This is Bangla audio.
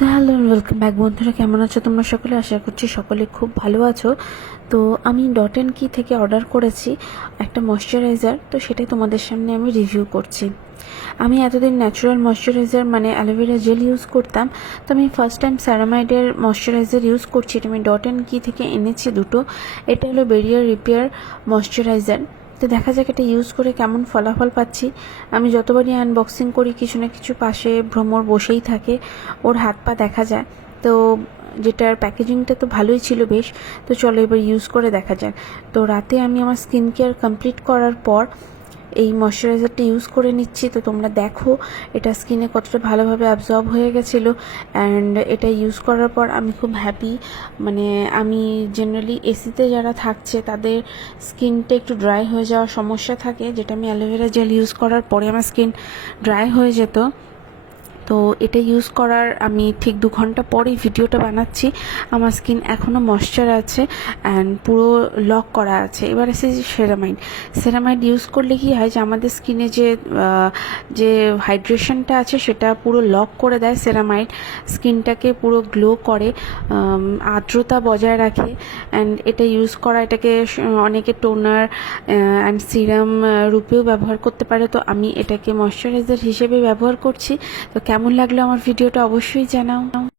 তো হ্যালো ওয়েলকাম ব্যাক বন্ধুরা, কেমন আছো তোমরা সকলে? আশা করছি সকলে খুব ভালো আছো। তো আমি ডট অ্যান্ড কি থেকে অর্ডার করেছি একটা ময়শ্চারাইজার, তো সেটাই তোমাদের সামনে আমি রিভিউ করছি। আমি এতদিন ন্যাচারাল ময়শ্চারাইজার মানে অ্যালোভেরা জেল ইউজ করতাম, তো আমি ফার্স্ট টাইম স্যারামাইডের ময়শ্চারাইজার ইউজ করছি। এটা আমি ডট অ্যান্ড কি থেকে এনেছি দুটো। এটা হলো বেরিয়ার রিপেয়ার ময়শ্চারাইজার। তো দেখা যাক এটা ইউজ করে কেমন ফলাফল পাচ্ছি। আমি যতবারই আনবক্সিং করি কিছু না কিছু পাশে ভ্রমর বসেই থাকে, ওর হাত পা দেখা যায়। তো যেটার প্যাকেজিংটা তো ভালোই ছিল বেশ। তো চলো এবার ইউজ করে দেখা যাক। তো রাতে আমি আমার স্কিন কেয়ার কমপ্লিট করার পর এই ময়শ্চারাইজারটা ইউজ করে নিচ্ছি। তো তোমরা দেখো এটা স্কিনে কতটা ভালোভাবে অ্যাবজর্ব হয়ে গেছিলো। অ্যান্ড এটা ইউজ করার পর আমি খুব হ্যাপি। মানে আমি জেনারেলি এসিতে যারা থাকছে তাদের স্কিনটা একটু ড্রাই হয়ে যাওয়ার সমস্যা থাকে, যেটা আমি অ্যালোভেরা জেল ইউজ করার পরে আমার স্কিন ড্রাই হয়ে যেত। তো এটা ইউজ করার আমি ঠিক 2 ঘন্টা পরেই ভিডিওটা বানাচ্ছি। আমার স্কিন এখনও ময়শ্চার আছে অ্যান্ড পুরো লক করা আছে। এবার এসেছি সেরামাইড। সেরামাইড ইউজ করলে কি হয় যে আমাদের স্কিনে যে হাইড্রেশনটা আছে সেটা পুরো লক করে দেয়। সেরামাইড স্কিনটাকে পুরো গ্লো করে, আর্দ্রতা বজায় রাখে। অ্যান্ড এটা ইউজ করা, এটাকে অনেকে টোনার অ্যান্ড সিরাম রূপেও ব্যবহার করতে পারে। তো আমি এটাকে ময়শ্চারাইজার হিসেবে ব্যবহার করছি। তো কেমন লাগলো আমার ভিডিওটা অবশ্যই জানাও।